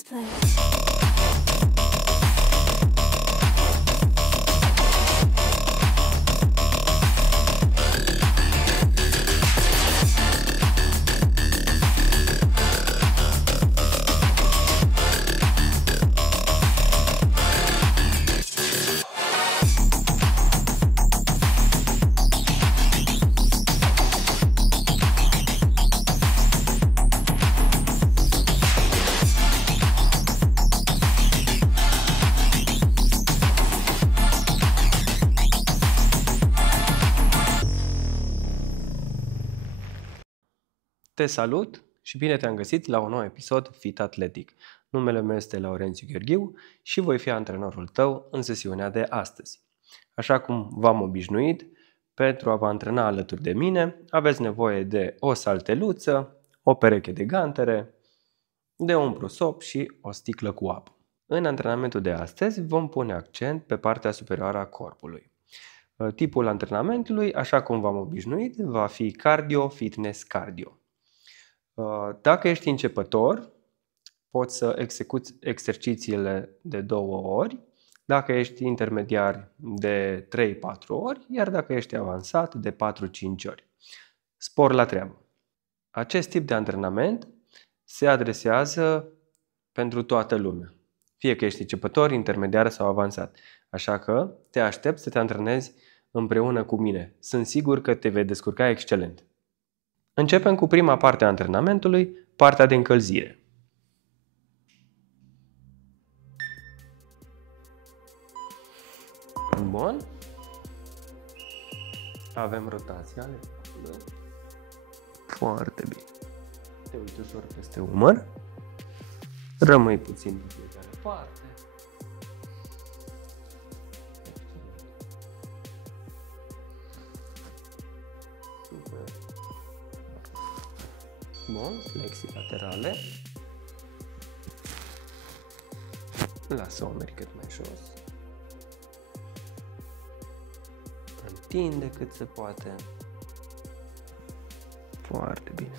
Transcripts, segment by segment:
Let's play. Te salut și bine te-am găsit la un nou episod Fit Atletic. Numele meu este Laurențiu Gheorghiu și voi fi antrenorul tău în sesiunea de astăzi. Așa cum v-am obișnuit, pentru a vă antrena alături de mine, aveți nevoie de o salteluță, o pereche de gantere, de un prosop și o sticlă cu apă. În antrenamentul de astăzi vom pune accent pe partea superioară a corpului. Tipul antrenamentului, așa cum v-am obișnuit, va fi cardio, fitness, cardio. Dacă ești începător, poți să execuți exercițiile de 2 ori, dacă ești intermediar de 3-4 ori, iar dacă ești avansat de 4-5 ori. Spor la treabă! Acest tip de antrenament se adresează pentru toată lumea, fie că ești începător, intermediar sau avansat. Așa că te aștept să te antrenezi împreună cu mine. Sunt sigur că te vei descurca excelent. Începem cu prima parte a antrenamentului, partea de încălzire. Bun. Avem rotația ale corpului. Foarte bine. Te uiți ușor peste umăr. Rămâi puțin în fiecare parte. Super. Bun, flexii laterale. Lasă omerii cât mai jos. Întinde cât se poate. Foarte bine.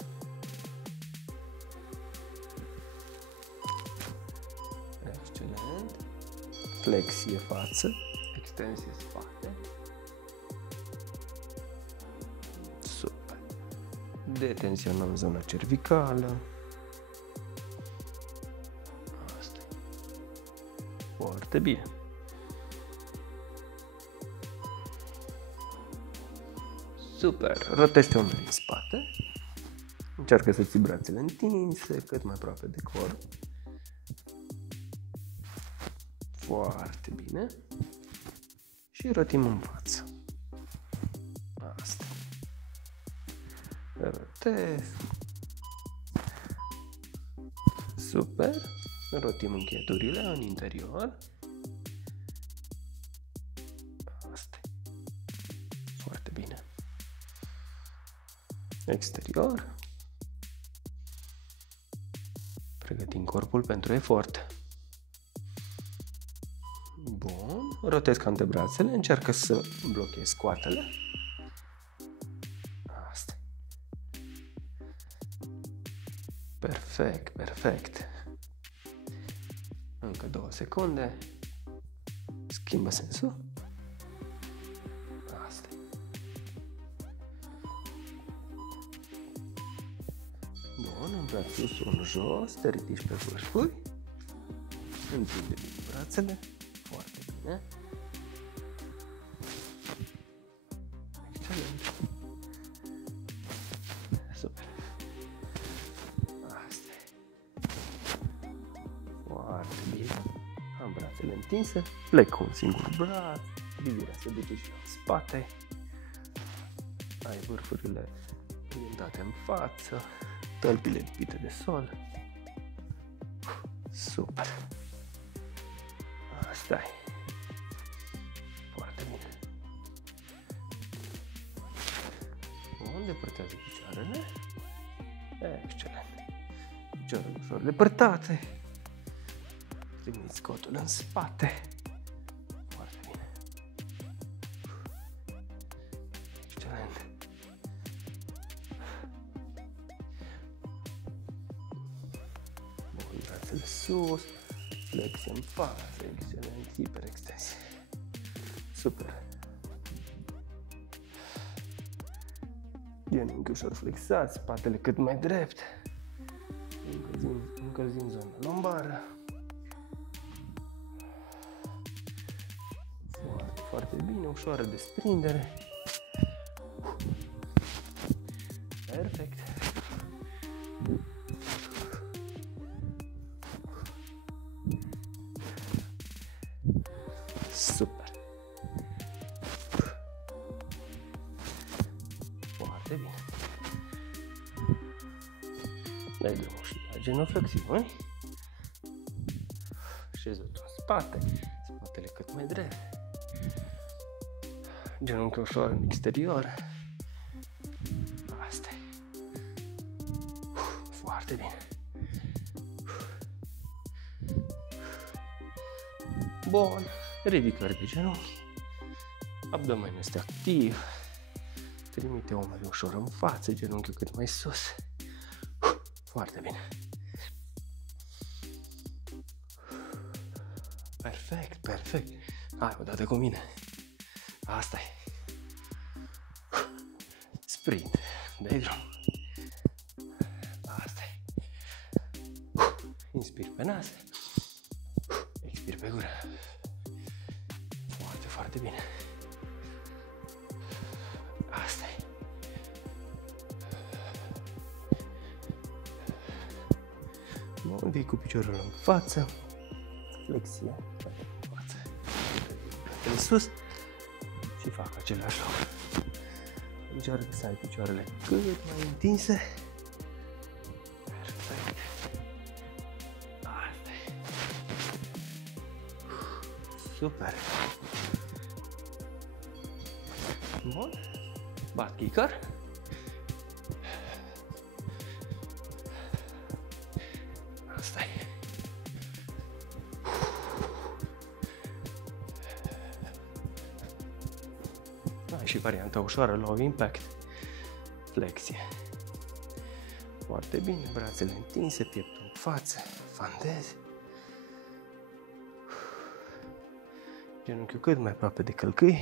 Excelent. Flexie față, extensie spate. Super. Detenționăm zona cervicală. Asta. Foarte bine. Super. Rotezi omerii în spate. Încearcă să ții brațele întinse, cât mai aproape de corp. Foarte bine. Și rotim în față. Asta. Rotez. Super. Rotim încheieturile în interior. Asta. Foarte bine. Exterior. Pregătim corpul pentru efort. Bun. Rotezi antebrațele. Încearcă să blochezi scoatele. Asta. Perfect, perfect. Încă 2 secunde. Schimbă sensul. Asta. Bun, un braț sus, un jos, te ridici pe vârfuri. Întinde brațele. Foarte bine. Excelent. Super. Asta. Foarte bine. Am brațele întinse. Plec cu un singur braț. Privirea se duce și în spate. Ai vârfurile orientate în față. Tălpile lipite de sol. Super. Asta-i. Foarte bine. Bun, depărtează picioarele. Excelent. Picioarele ușor depărtate. Trimiți scotul în spate. Foarte bine. Excelent. brațele sus, flexie în față, excelent, hiperextensie. Super. Genunchi ușor flexat, spatele cât mai drept. Încălzim zona lombară. Foarte, foarte bine, ușoară desprindere. Perfect. Super. Foarte bine. Dai drumul și la genoflexiuni. Șezut în spate, spatele cât mai drept. Genunchi ușor în exterior. Asta e. Foarte bine. Bun. Ridicări de genunchi. Abdomenul este activ. Trimite umărul ușor în față, genunchiul cât mai sus. Foarte bine. Perfect, perfect. Hai, odată cu mine. Asta e. Sprint. Dai drum. Asta e. Inspir pe nas. Expir pe gură. Foarte, foarte bine. Asta e. Mă vii cu piciorul în față. Flexie. În față. În sus. Și fac același lucru. Încearcă să ai picioarele cât mai întinse. Perfect. Asta e. Super. Bun. Butt kicker. Asta e. Ai și varianta ușoară, low impact. Flexie. Foarte bine, brațele întinse, pieptul în față, fandezi. Genunchiul cât mai aproape de călcâi.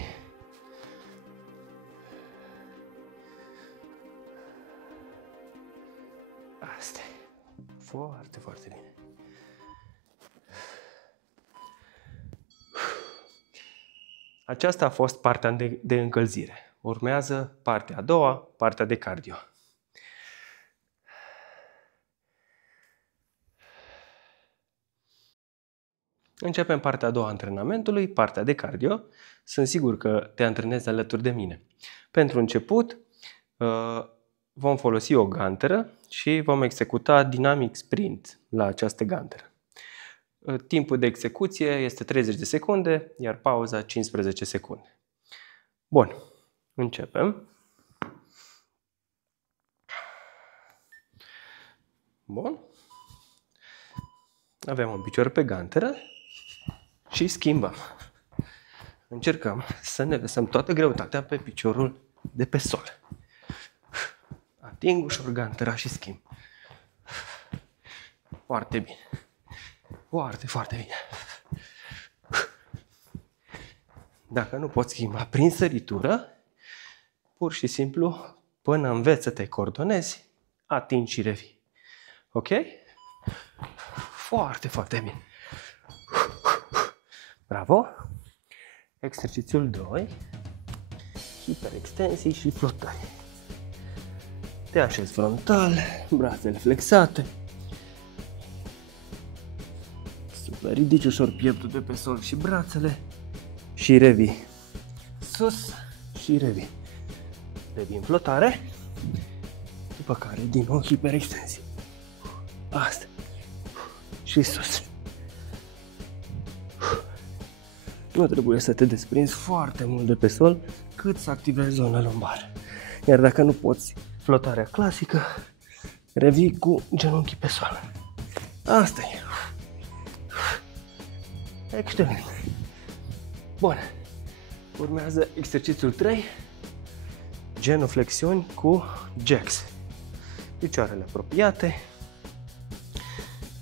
Asta e. Foarte, foarte bine. Aceasta a fost partea de încălzire. Urmează partea a doua, partea de cardio. Începem partea a doua a antrenamentului, partea de cardio. Sunt sigur că te antrenezi alături de mine. Pentru început, vom folosi o ganteră și vom executa dynamic sprint la această ganteră. Timpul de execuție este 30 de secunde, iar pauza 15 secunde. Bun, începem. Bun. Avem un picior pe ganteră și schimbăm. Încercăm să ne lăsăm toată greutatea pe piciorul de pe sol. Ating ușor gantera și schimb. Foarte bine. Foarte, foarte bine. Dacă nu poți schimba prin săritură, pur și simplu, până înveți să te coordonezi, atingi și revii. Ok? Foarte, foarte bine. Bravo! Exercițiul 2. Hiperextensii și flotări. Te așezi frontal, brațele flexate. Super, ridici ușor pieptul de pe sol și brațele și revii. Sus și revii. Revii în flotare, după care din nou hiperextensii. Asta. Și sus. Nu trebuie să te desprinzi foarte mult de pe sol cât să activezi zona lombară. Iar dacă nu poți flotarea clasică, revii cu genunchii pe sol. Asta e. Excelent. Bun. Urmează exercițiul 3. Genuflexiuni cu jacks. Picioarele apropiate.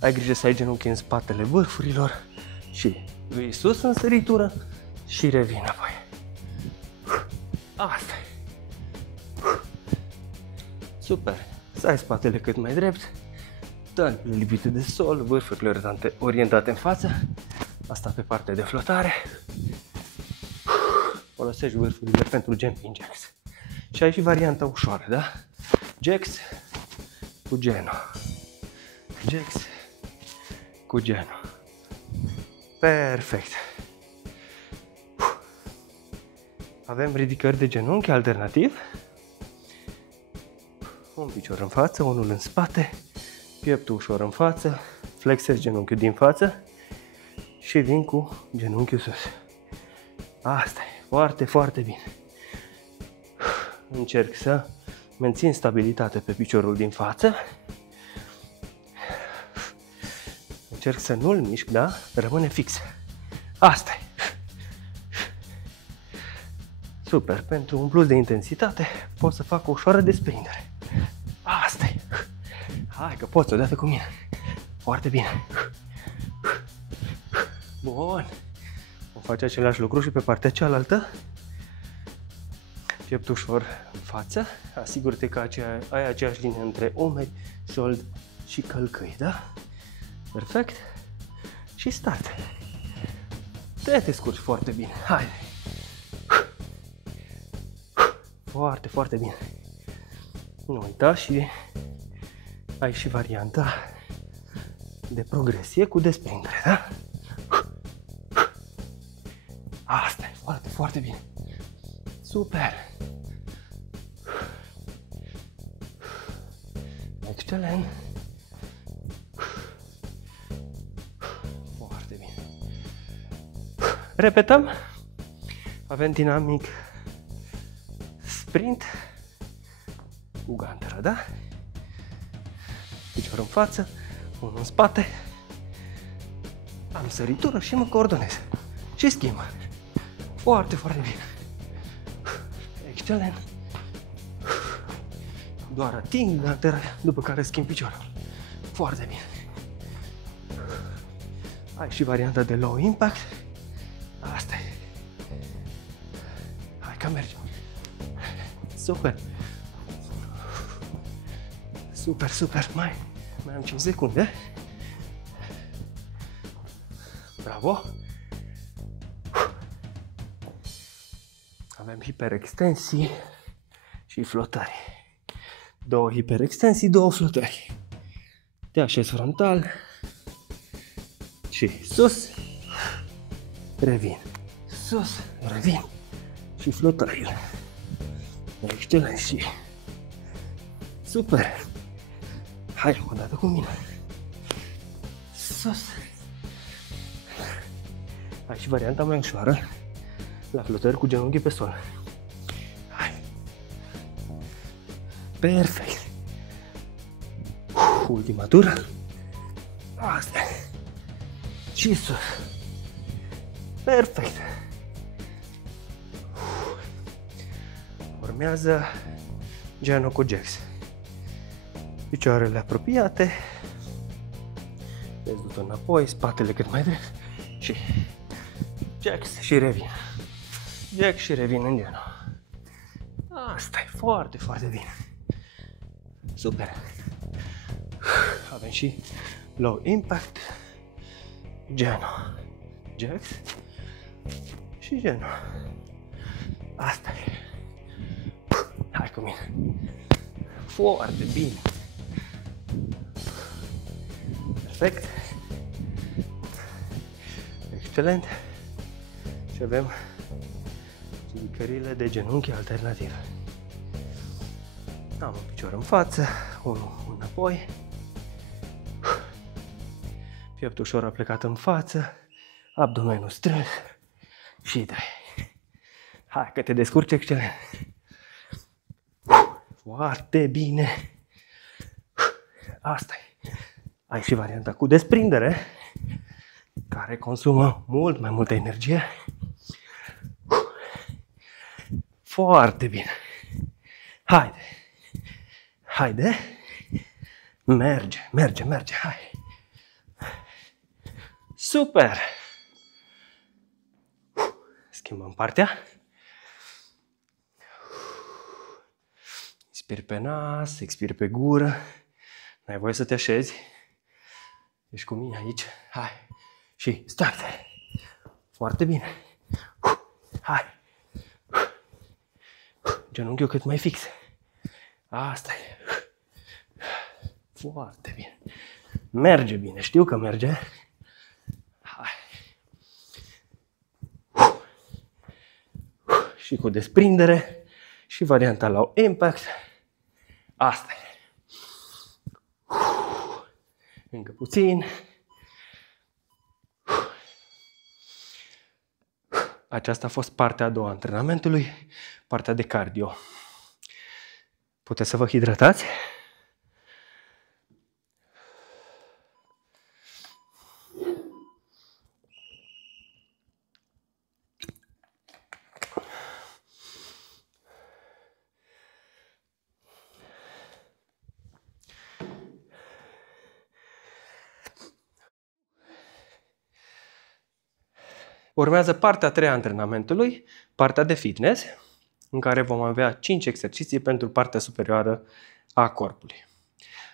Ai grijă să ai genunchii în spatele vârfurilor și îi sus în săritură și revin apoi. Asta e. Super. Să ai spatele cât mai drept, tălpile lipite de sol, vârfurile orientate în față. Asta pe partea de flotare. Folosești vârfurile pentru jumping jacks. Și ai și varianta ușoară, da? Jacks cu geno. Jacks cu geno. Perfect. Avem ridicări de genunchi alternativ. Un picior în față, unul în spate, pieptul ușor în față, flexez genunchiul din față și vin cu genunchiul sus. Asta e, foarte, foarte bine. Încerc să mențin stabilitate pe piciorul din față. Încerc să nu-l mișc, da? Rămâne fix. Asta e. Super, pentru un plus de intensitate pot să fac o ușoară desprindere. Asta e. Hai că poți odată cu mine. Foarte bine. Bun. Vom face același lucru și pe partea cealaltă. Piept ușor în față. Asigură-te că ai aceeași linie între umeri, șold și călcâi, da? Perfect. Și start. Te scurci foarte bine. Haide. Foarte, foarte bine. Nu uita și ai și varianta de progresie cu desprindere, da? Asta e foarte, foarte bine. Super. Excelent. Foarte bine. Repetăm. Avem dinamic sprint cu ganteră, da? Picior în față, unul în spate. Am săritură și mă coordonez. Și schimb. Foarte, foarte bine. Excelent. Doar ating gantera, după care schimb piciorul. Foarte bine. Ai și varianta de low impact. Asta e. Hai că mergem. Super. Super, super. Mai am 5 secunde. Bravo. Avem hiperextensii și flotări. 2 hiperextensii, 2 flotări. Te așezi frontal și sus, revin. Sus, revin. Și flotările. Excelent și super. Hai o dată cu mine. Sus. Ai și varianta mai ușoară la flotări cu genunchii pe sol. Hai. Perfect. Ultima tură. Asta. Și sus. Perfect. Urmează genul cu jacks. Picioarele apropiate. Dezutul înapoi, spatele cât mai drept. Și jacks și revin. Jack și revin în genul. Asta e foarte, foarte bine. Super. Avem și low impact. Genul. Jacks și genul. Asta e. Hai cu mine. Foarte bine. Perfect. Excelent. Și avem ridicările de genunchi alternativ. Am un picior în față, unul înapoi. Pieptul ușor a plecat în față, abdomenul strâns și dai. Hai că te descurci excelent. Foarte bine. Asta e. Ai și varianta cu desprindere, care consumă mult mai multă energie. Foarte bine. Haide. Haide. Merge, merge, merge. Hai. Super! Schimbăm partea. Inspiri pe nas, expiri pe gură. N-ai voie să te așezi. Ești cu mine aici. Hai. Și start. Foarte bine. Hai. Genunchiul cât mai fix. Asta e. Foarte bine. Merge bine. Știu că merge. Hai. Și cu desprindere. Și varianta low impact. Asta e. Încă puțin. Aceasta a fost partea a doua a antrenamentului, partea de cardio. Puteți să vă hidratați? Urmează partea a treia a antrenamentului, partea de fitness, în care vom avea 5 exerciții pentru partea superioară a corpului.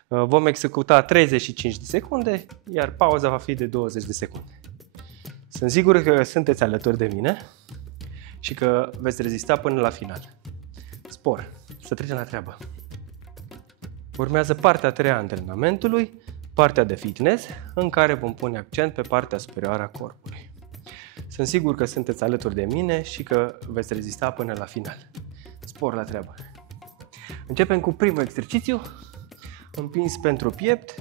Vom executa 35 de secunde, iar pauza va fi de 20 de secunde. Sunt sigur că sunteți alături de mine și că veți rezista până la final. Spor, să trecem la treabă. Urmează partea a treia a antrenamentului, partea de fitness, în care vom pune accent pe partea superioară a corpului. Sunt sigur că sunteți alături de mine și că veți rezista până la final. Spor la treabă. Începem cu primul exercițiu, împins pentru piept,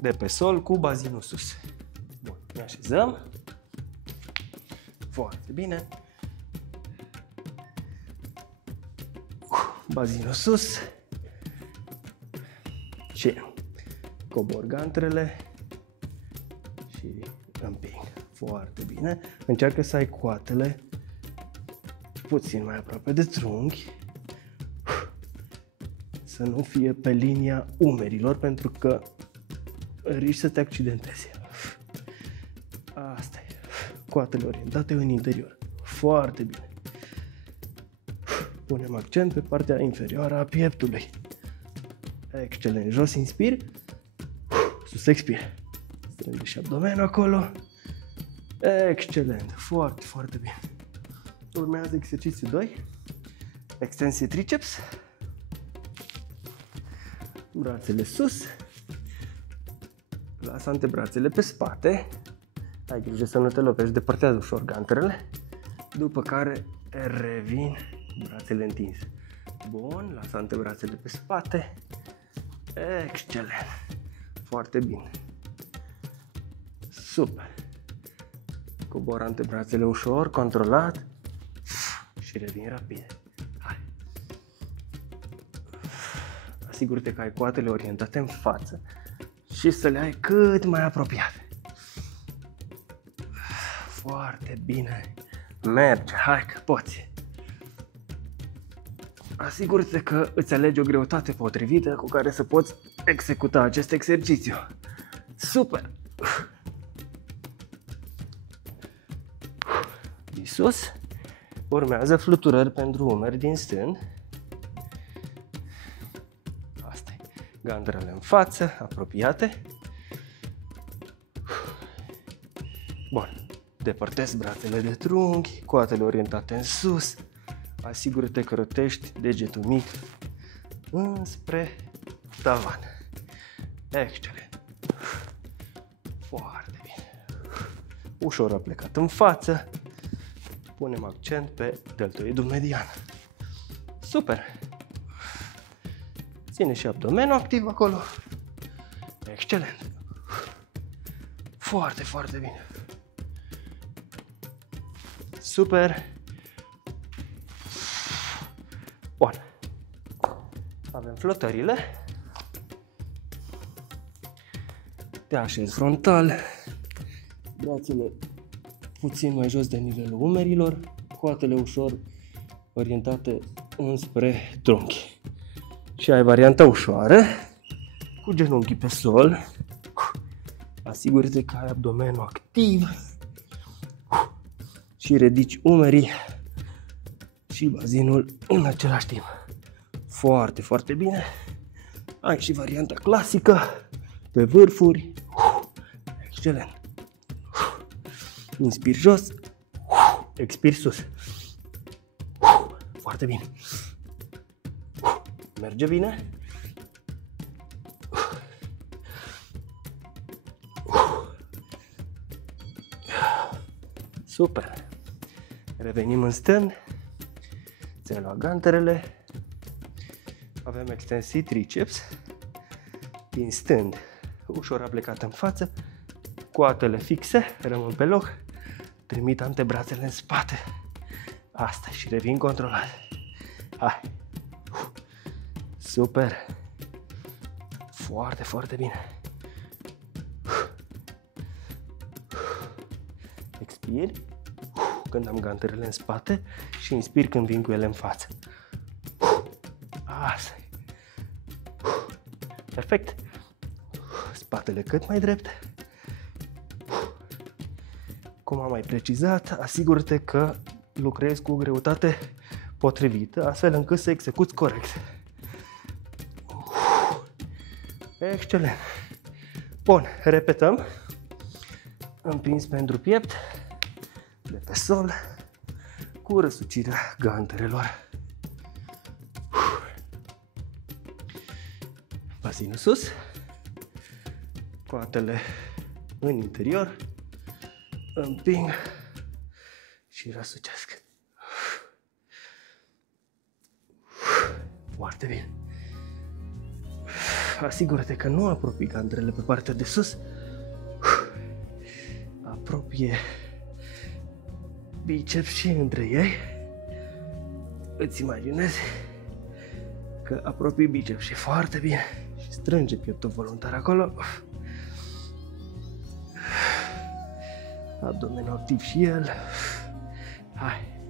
de pe sol cu bazinul sus. Bun, ne așezăm. Foarte bine. Bazinul sus. Și cobor gantrele și împing. Foarte bine. Încearcă să ai coatele puțin mai aproape de trunchi. Să nu fie pe linia umerilor, pentru că riști să te accidentezi. Asta e. Coatele orientate în interior. Foarte bine. Punem accent pe partea inferioară a pieptului. Excelent. Jos inspir. Sus expir. Strânge și abdomenul acolo. Excelent. Foarte, foarte bine. Urmează exercițiul 2. Extensie triceps. Brațele sus. Lasă antebrațele pe spate. Ai grijă să nu te lovești, depărtează ușor gantrele. După care revin, brațele întinse. Bun, lasă antebrațele pe spate. Excelent. Foarte bine. Super. Cobor antebrațele ușor, controlat. Și revin rapid. Hai. Asigură-te că ai coatele orientate în față și să le ai cât mai apropiate. Foarte bine. Merge, hai că poți. Asigură-te că îți alegi o greutate potrivită cu care să poți executa acest exercițiu. Super! Din sus. Urmează fluturări pentru umeri din stân. Asta e. Gantrele în față, apropiate. Bun. Depărtezi brațele de trunchi, coatele orientate în sus. Asigură-te că rotești degetul mic înspre tavan. Excelent. Foarte bine. Ușor a plecat în față. Punem accent pe deltoidul median. Super. Ține și abdomenul activ acolo. Excelent. Foarte, foarte bine. Super. Bun. Avem flotările. Te așezi frontal. Brațele puțin mai jos de nivelul umerilor. Coatele ușor orientate înspre trunchi. Și ai varianta ușoară. Cu genunchii pe sol. Asigură-te că ai abdomenul activ și ridici umerii și bazinul în același timp. Foarte, foarte bine. Ai și varianta clasică pe vârfuri. Excelent. Inspiri jos, expiri sus. Foarte bine. Merge bine. Super. Revenim în stând. Ți-ai luat ganterele. Avem extensii triceps. Din stând, ușor aplecat în față. Coatele fixe, rămân pe loc. Trimit antebrațele în spate. Asta și revin controlat. Hai. Super. Foarte, foarte bine. Expiri când am ganterele în spate și inspir când vin cu ele în față. Asta. Perfect. Spatele cât mai drept. Cum am mai precizat, asigură-te că lucrezi cu o greutate potrivită, astfel încât să execuți corect. Excelent. Bun, repetăm. Împins pentru piept, de pe sol, cu răsucirea ganterelor. Bazinul sus, coatele în interior, împing și răsucesc. Foarte bine. Asigură-te că nu apropii ganterele pe partea de sus. Apropie biceps și între ei. Îți imaginezi că apropii biceps și foarte bine. Și strânge pieptul voluntar acolo. Abdomenul activ și el. Hai.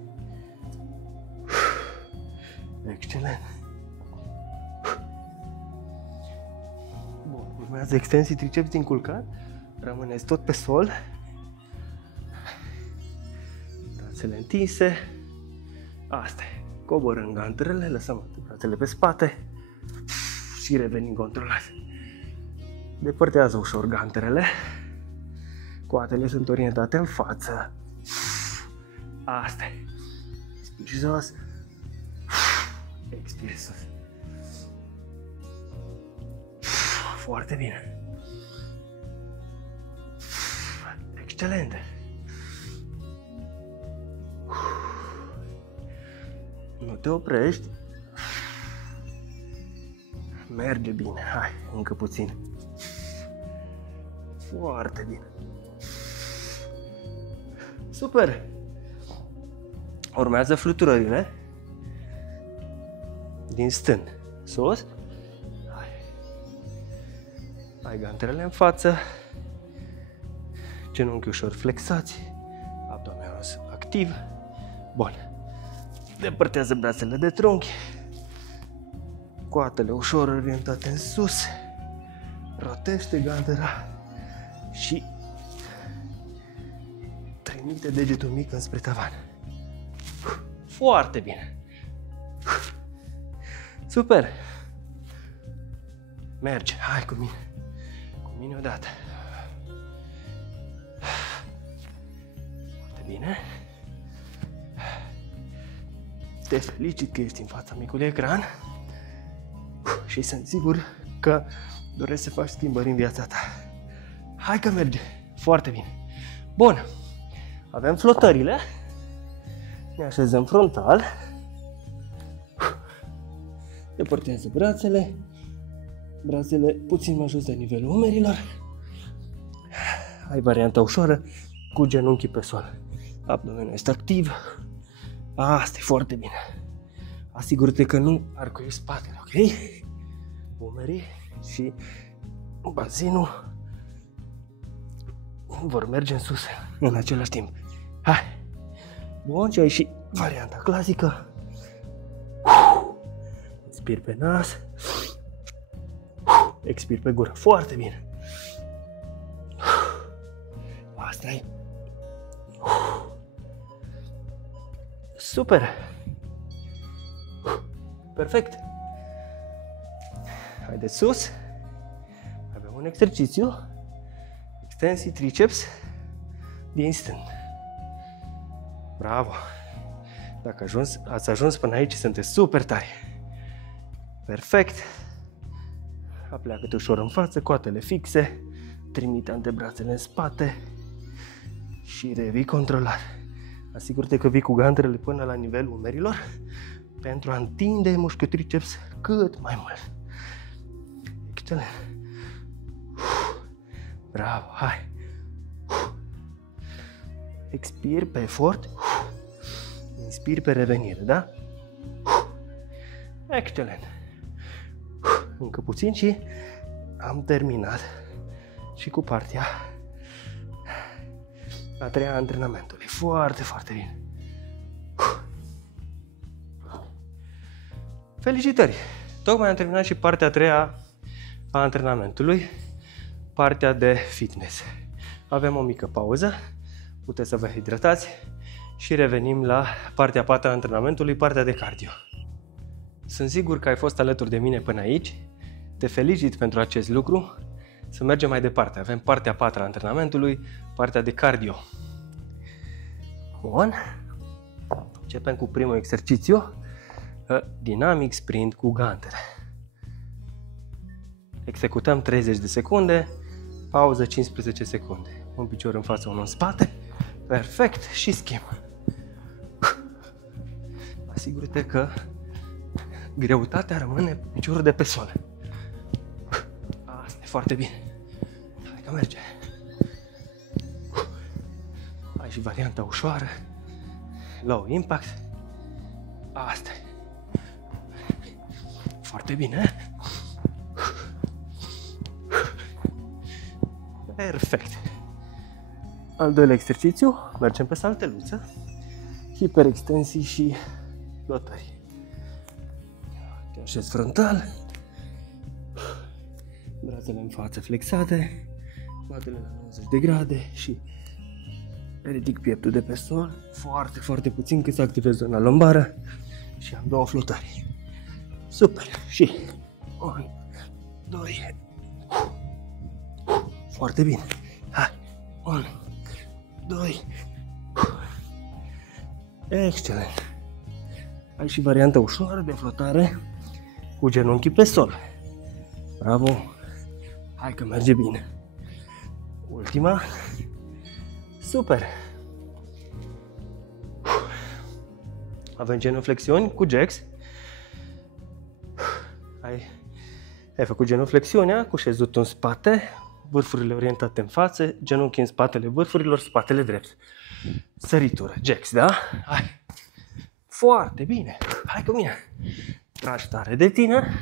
Excelent. Bun, urmează extensii triceps din culcat. Rămâneți tot pe sol. Brațele întinse. Asta e. Coborâm ganterele, lăsăm brațele pe spate și revenim controlat. Depărtează ușor ganterele. Coatele sunt orientate în față. Asta e. Inspiri jos. Expiri sus. Foarte bine. Excelent. Nu te oprești. Merge bine. Hai, încă puțin. Foarte bine. Super. Urmează fluturările. Din stând. Sus. Hai. Ai ganterele în față. Genunchi ușor flexați. Abdomenul activ. Bun. Depărtează brațele de trunchi. Coatele ușor orientate în sus. Rotește gantera și trimite degetul mic înspre tavan. Foarte bine. Super. Merge. Hai cu mine. Cu mine odată. Foarte bine. Te felicit că ești în fața micului ecran și sunt sigur că dorești să faci schimbări în viața ta. Hai că merge. Foarte bine. Bun. Avem flotările. Ne așezăm frontal. Depărtează brațele. Brațele puțin mai jos de nivelul umerilor. Ai varianta ușoară cu genunchii pe sol. Abdomenul este activ. Asta e foarte bine. Asigură-te că nu arcuiești spatele, ok? Umerii și bazinul vor merge în sus în același timp. Hai! Bun, și ai și varianta clasică. Inspiri pe nas. Expiri pe gură. Foarte bine. Asta e. Super. Perfect. Haideți sus. Avem un exercițiu. Extensii triceps din stâng. Bravo. Dacă ați ajuns până aici, sunteți super tari. Perfect. Apleacă-te ușor în față, coatele fixe. Trimite antebrațele în spate. Și revii controlat. Asigură-te că vii cu gantrele până la nivelul umerilor pentru a întinde mușchiul triceps cât mai mult. Excelent. Bravo, hai. Expir pe efort. Inspir pe revenire, da? Excelent. Încă puțin și am terminat și cu partea a treia a antrenamentului. Foarte, foarte bine. Felicitări! Tocmai am terminat și partea a treia a antrenamentului, partea de fitness. Avem o mică pauză, puteți să vă hidratați și revenim la partea a patra a antrenamentului, partea de cardio. Sunt sigur că ai fost alături de mine până aici. Te felicit pentru acest lucru. Să mergem mai departe. Avem partea a patra a antrenamentului, partea de cardio. Bun. Începem cu primul exercițiu. Dynamic sprint cu gantele. Executăm 30 de secunde, pauză 15 secunde. Un picior în față, unul în spate. Perfect. Și schimb. Asigură-te că greutatea rămâne pe piciorul de pe sol. Asta e foarte bine. Hai că merge. Ai și varianta ușoară. Low impact. Asta e. Foarte bine. Perfect. Al doilea exercițiu, mergem pe salteluță, hiperextensii și flotări. Te așezi frontal, brațele în față flexate, spatele la 90 de grade și ridic pieptul de pe sol, foarte, foarte puțin cât să activez zona lombară și am două flotări. Super! Și 1, 2, foarte bine. Hai! 1, 2, excelent! Ai și varianta ușoară de flotare cu genunchii pe sol. Bravo! Hai că merge bine! Ultima. Super! Avem genuflexiuni cu jacks. Ai făcut genuflexiunea cu șezutul în spate, vârfurile orientate în față, genunchii în spatele vârfurilor, spatele drept. Săritură, jacks, da? Hai! Foarte bine! Hai cu mine! Tragi tare de tine.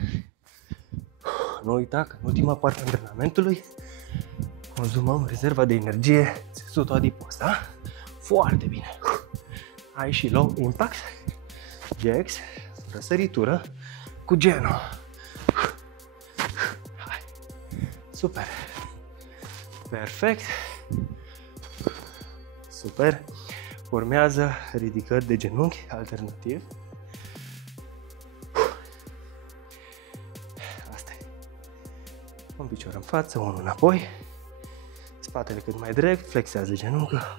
Nu uita că în ultima parte a antrenamentului consumăm rezerva de energie, țesutul adipos, da? Foarte bine! Ai și low impact, jacks, fără săritură, cu genul. Hai! Super! Perfect! Super! Urmează ridicări de genunchi alternativ. Asta e. Un picior în față, unul înapoi. Spatele cât mai drept, flexează genunchiul.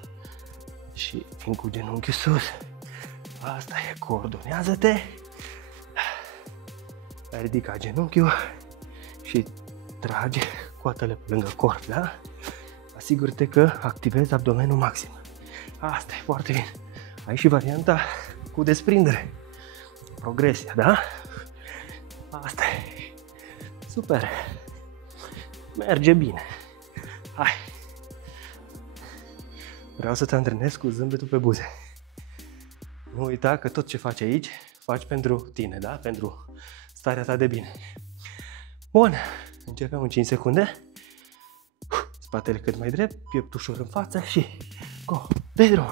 Și vin cu genunchiul sus. Asta e, coordonează-te. Ridica genunchiul și trage coatele pe lângă corp, da? Asigură-te că activezi abdomenul maxim. Asta e, foarte bine. Ai și varianta cu desprindere. Progresia, da? Asta e. Super. Merge bine. Hai. Vreau să te antrenezi cu zâmbetul pe buze. Nu uita că tot ce faci aici, faci pentru tine, da? Pentru starea ta de bine. Bun. Începem în 5 secunde. Spatele cât mai drept, pieptul ușor în față și go, de drum.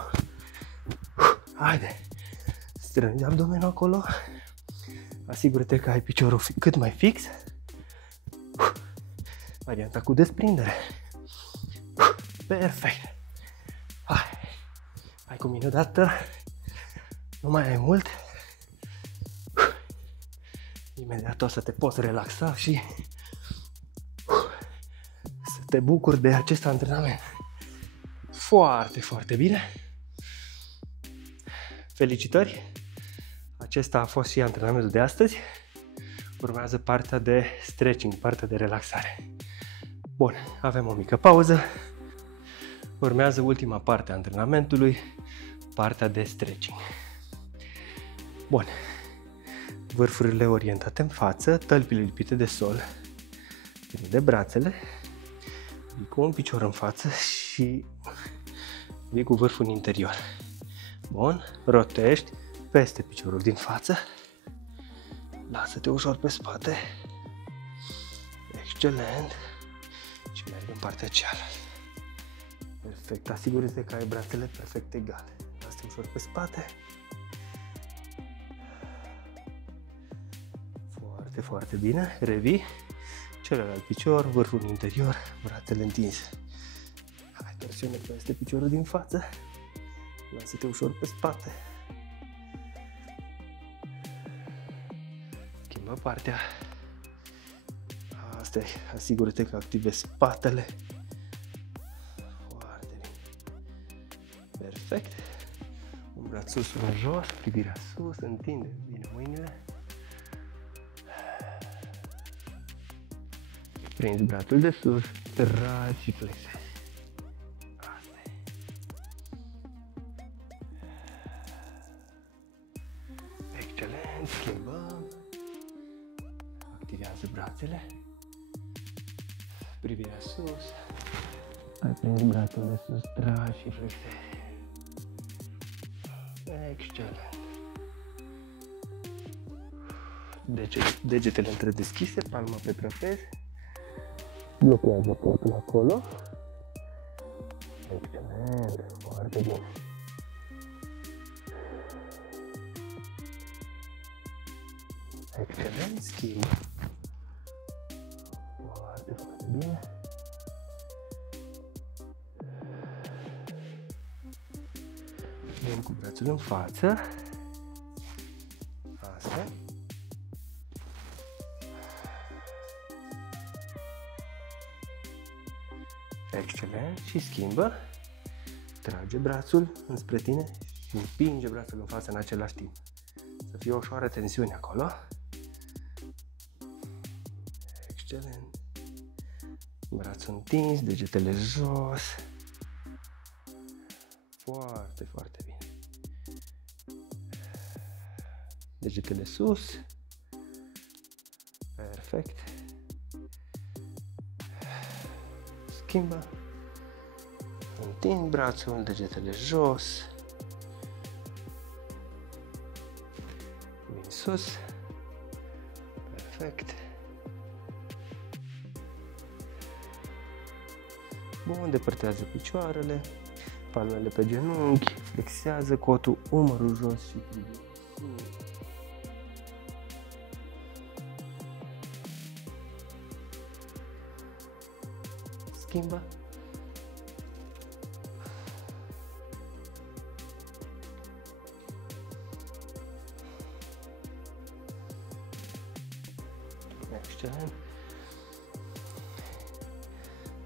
Haide. Strângi abdomenul acolo. Asigură-te că ai piciorul cât mai fix. Varianta cu desprindere. Perfect. Hai cu mine odată. Nu mai ai mult. Imediat o să te poți relaxa și să te bucuri de acest antrenament. Foarte, foarte bine. Felicitări! Acesta a fost și antrenamentul de astăzi. Urmează partea de stretching, partea de relaxare. Bun, avem o mică pauză. Urmează ultima parte a antrenamentului, partea de stretching. Bun. Vârfurile orientate în față, tălpile lipite de sol. Prinde brațele. Vii cu un picior în față și vii cu vârful în interior. Bun, rotești peste piciorul din față. Lasă-te ușor pe spate. Excelent. Și merg în partea cealaltă. Perfect, asigură-te că ai brațele perfect egale. Lasă-te ușor pe spate. Foarte, foarte bine. Revii. Celălalt picior, vârful în interior, brațele întinse. Hai, torsiune peste piciorul din față. Lasă-te ușor pe spate. Schimbă partea. Asta e. Asigură-te că activezi spatele. Foarte bine. Perfect. Un braț sus, un jos, privirea sus, întinde bine mâinile. Prinzi brațul de sus, tragi și flexezi. Asta e. Excelent, schimbăm. Activează brațele. Privirea sus. Ai prins brațul de sus, tragi și flexezi. Excelent. Degetele întredeschise, palma pe trapez. Blochează corpul acolo. Excelent, foarte bine. Excelent, schimb. Foarte, foarte bine. Vin cu brațul în față. Asta. Excelent. Și schimbă. Trage brațul înspre tine și împinge brațul în față în același timp. Să fie o ușoară tensiune acolo. Excelent. Brațul întins, degetele jos. Foarte, foarte bine. Degetele sus. Perfect. Schimbă. Întind brațul, degetele jos. Vin sus. Perfect. Bun, depărtează picioarele, palmele pe genunchi, flexează cotul, umărul jos și privirea sus. Schimbă. Excelent.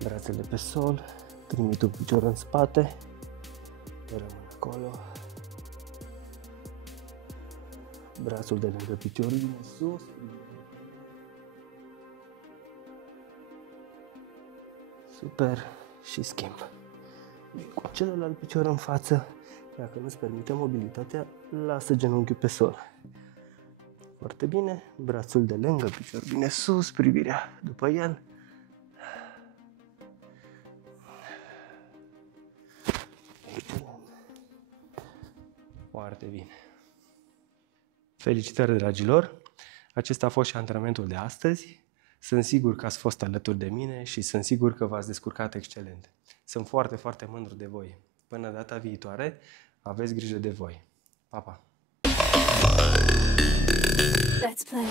Brațele pe sol, trimit un picior în spate, rămân acolo. Brațul de lângă picior vine sus. Super. Și schimb. Cu celălalt picior în față, dacă nu-ți permite mobilitatea, lasă genunchiul pe sol. Foarte bine. Brațul de lângă picior vine sus, privirea după el. Excelent. Foarte bine. Felicitări, dragilor! Acesta a fost și antrenamentul de astăzi. Sunt sigur că ați fost alături de mine și sunt sigur că v-ați descurcat excelent. Sunt foarte, foarte mândru de voi. Până data viitoare, aveți grijă de voi. Pa, pa! Let's play.